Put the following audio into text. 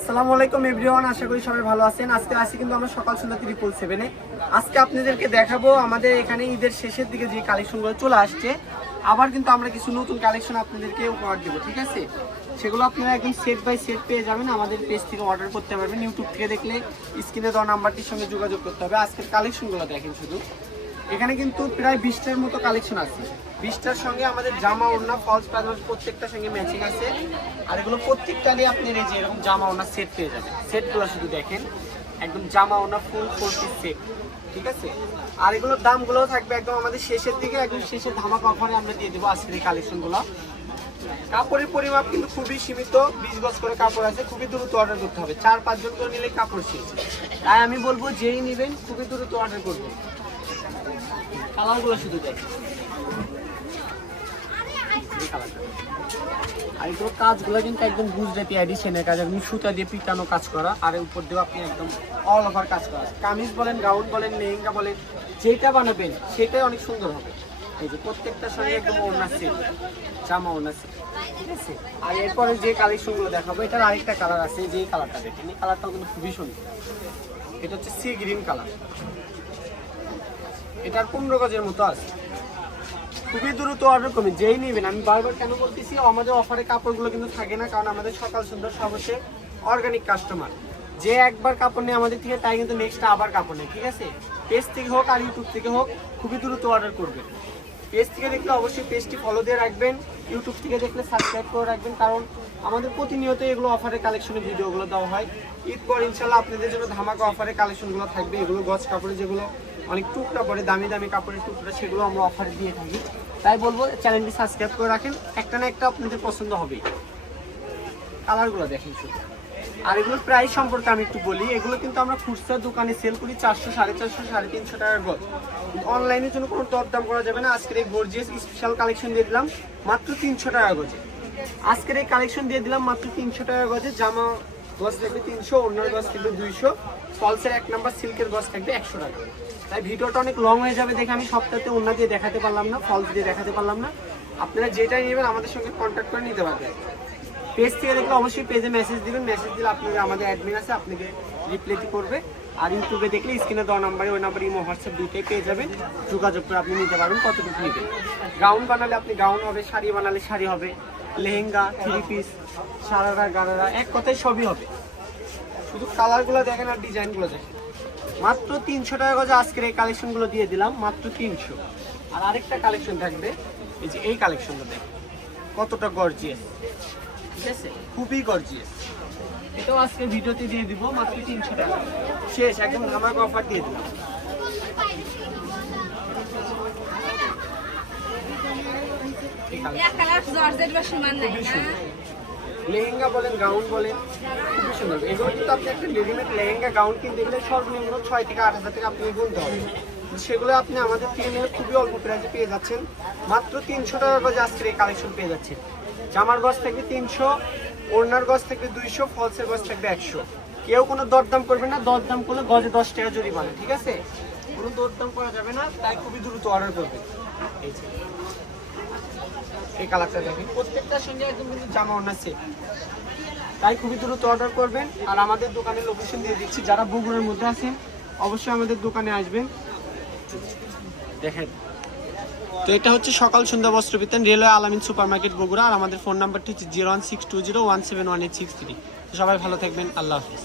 আসসালামু আলাইকুম এভরিওয়ান, আশা করি সবাই ভালো আছেন। আজকে আসি কিন্তু আমরা সকাল সন্ধ্যা 777-এ। আজকে আপনাদেরকে দেখাবো আমাদের এখানে ঈদের শেষের দিকে যে কালেকশনগুলো চলে আসছে। আবার কিন্তু আমরা কিছু নতুন কালেকশন আপনাদেরকে উপহার দেবো, ঠিক আছে? সেগুলো আপনারা একদম সেট বাই সেট পেয়ে যাবেন, আমাদের পেজ থেকে অর্ডার করতে পারবেন। ইউটিউব থেকে দেখলে স্ক্রিনে দেওয়া নাম্বারটির সঙ্গে যোগাযোগ করতে হবে। আজকের কালেকশনগুলো দেখেন শুধু, এখানে কিন্তু প্রায় 20টার মতো কালেকশন আছে। 20টার সঙ্গে আমাদের জামা ওড়না ফলস পাজামা প্রত্যেকটার সঙ্গে ম্যাচিং আছে। আর এগুলো প্রত্যেকটারই আপনি এই যে এরকম জামা ওড়না সেট পেয়ে যাবেন। সেটগুলো শুধু দেখেন, একদম জামা ওড়না ফুল 4 পিস সেট, ঠিক আছে? আর এগুলোর দামগুলোও থাকবে একদম আমাদের শেষের দিকে, একদম শেষের ধামাকা অফারে আমরা দিয়ে দেবো আজকের এই কালেকশনগুলো। কাপড়ের পরিমাপ কিন্তু খুবই সীমিত, 20 গজ করে কাপড় আছে, খুবই দ্রুত অর্ডার করতে হবে। 4-5 জন করে নিলে কাপড় শেষ। তাই আমি বলবো যেই নেবেন খুবই দ্রুত অর্ডার করবেন। কালারগুলো শুধু দেখেন, আর এগুলো কাজগুলো কিন্তু একদম গুজরাটি এডিশনের কাজ, একদম সুতা দিয়ে পিটানো কাজ করা, আর উপর দিয়ে আপনি একদম অল ওভার কাজ করা। কামিজ বলেন, গাউন বলেন, লেহেঙ্গা বলেন, যেটা বানাবেন সেটাই অনেক সুন্দর হবে। এই যে প্রত্যেকটার সঙ্গে একদম ওড়না সেট, জামা ওড়না সেট, ঠিক আছে? আর এরপরে যে কালেকশনগুলো দেখাবো, এটার আরেকটা কালার আছে, যে কালারটা দেখেন, এই কালারটাও কিন্তু খুবই সুন্দর। এটা হচ্ছে সি গ্রিন কালার, এটার 15 গজের মতো আছে। খুবই দ্রুত অর্ডার করবেন যেই নেবেন। আমি বারবার কেন বলতেছি, আমাদের অফারে কাপড়গুলো কিন্তু থাকে না, কারণ আমাদের সকাল সন্ধ্যা সব হচ্ছে অর্গানিক কাস্টমার। যে একবার কাপড় নেই আমাদের থেকে, তাই কিন্তু নেক্সট আবার কাপড় নেই, ঠিক আছে? পেজ থেকে হোক আর ইউটিউব থেকে হোক, খুবই দ্রুত অর্ডার করবেন। পেজ থেকে দেখলে অবশ্যই পেজটি ফলো দিয়ে রাখবেন, ইউটিউব থেকে দেখলে সাবস্ক্রাইব করে রাখবেন, কারণ আমাদের প্রতিনিয়ত এগুলো অফারের কালেকশনের ভিডিওগুলো দেওয়া হয়। ঈদ পর ইনশাল্লাহ আপনাদের জন্য ধামাকা অফারের কালেকশনগুলো থাকবে। এগুলো গজ কাপড়ে যেগুলো অনেক টুকরা পরে, দামি দামি কাপড়ের টুকরা, সেগুলো আমরা অফারে দিয়ে থাকি। তাই বলবো চ্যানেলটি সাবস্ক্রাইব করে রাখেন, একটা না একটা আপনাদের পছন্দ হবেই। কালারগুলো দেখেন শুধু। আর এগুলোর প্রাইস সম্পর্কে আমি একটু বলি, এগুলো কিন্তু আমরা খুচরা দোকানে সেল করি 400, 450, 350 টাকার গজ। অনলাইনের জন্য কোনো দরদাম করা যাবে না। আজকের এই গর্জিয়াস স্পেশাল কালেকশন দিয়ে দিলাম মাত্র 300 টাকা গজে। আজকের এই কালেকশন দিয়ে দিলাম মাত্র 300 টাকা গজে। জামা গজ থাকবে 300, অন্যান্য গজ থাকবে 200, ফলসের 1 নাম্বার সিল্কের গজ থাকবে 100 টাকা। তাই ভিডিওটা অনেক লং হয়ে যাবে দেখে আমি সপ্তাহে অন্য দিয়ে দেখাতে পারলাম না, ফলস দিয়ে দেখাতে পারলাম না। আপনারা যেটাই নেবেন আমাদের সঙ্গে কন্ট্যাক্ট করে নিতে পারবেন। পেজ থেকে দেখলে অবশ্যই পেজে মেসেজ দিবেন, মেসেজ দিলে আপনাকে আমাদের অ্যাডমিন আছে, আপনাকে রিপ্লাই করবে। আর ইউটিউবে দেখলে স্ক্রিনে দেওয়া নাম্বারে, ওই নাম্বারে ইমো হোয়াটসঅ্যাপ দুইটাই পেয়ে যাবেন। যোগাযোগ করে আপনি নিতে পারবেন কতটুকু নেবেন। গাউন বানালে আপনি গাউন হবে, শাড়ি বানালে শাড়ি হবে, লেহেঙ্গা, 3 পিস, সারারা, গারারা, এক কথায় সবই হবে। শুধু কালারগুলো দেখেন আর ডিজাইনগুলো দেখেন। মাত্র 300 টাকা গজে আজকের এই কালেকশনগুলো দিয়ে দিলাম, মাত্র 300। আর আরেকটা কালেকশন থাকবে, এই যে এই কালেকশনটা দেখেন কতটা গর্জিয়াস, ঠিক আছে? খুবই গর্জিয়াস। এটাও আজকে ভিডিওতে দিয়ে দিব মাত্র 300 টাকা। শেষ, একদম ধামাকা অফার দিয়ে দিলাম। লেহেঙ্গা বলেন, গাউন বলেন, খুবই সুন্দর। এগুলো কিন্তু আপনি একটা রেডিমেড লেহেঙ্গা গাউন কিনতে গেলে সর্বনিম্ন 6 থেকে 8 হাজার টাকা আপনি গুনতে হবে। সেগুলো আপনি আমাদের থেকে নিলে খুবই অল্প প্রাইসে পেয়ে যাচ্ছেন, মাত্র 300 টাকা গজে আজকের এই কালেকশন পেয়ে যাচ্ছেন। জামার গজ থাকবে 300, ওড়নার গজ থাকবে 200, ফলসের গজ থাকবে 100। কেউ কোনো দরদাম করবে না, দরদাম করলে গজে 10 টাকা জরিমানা, ঠিক আছে? কোনো দরদাম করা যাবে না, তাই খুবই দ্রুত অর্ডার করবেন। এই কালারটা দেখেন, প্রত্যেকটার সঙ্গে একদম কিন্তু জামা ওড়না সেট, তাই খুবই দ্রুত অর্ডার করবেন। আর আমাদের দোকানের লোকেশন দিয়ে দিচ্ছি, যারা বগুড়ার মধ্যে আছেন অবশ্যই আমাদের দোকানে আসবেন। দেখেন, তো এটা হচ্ছে সকাল সন্ধ্যা বস্ত্র বিতান, রেলওয়ে আলামিন সুপার মার্কেট বগুড়া। আর আমাদের ফোন নাম্বারটি হচ্ছে 01620171863। সবাই ভালো থাকবেন, আল্লাহ হাফিজ।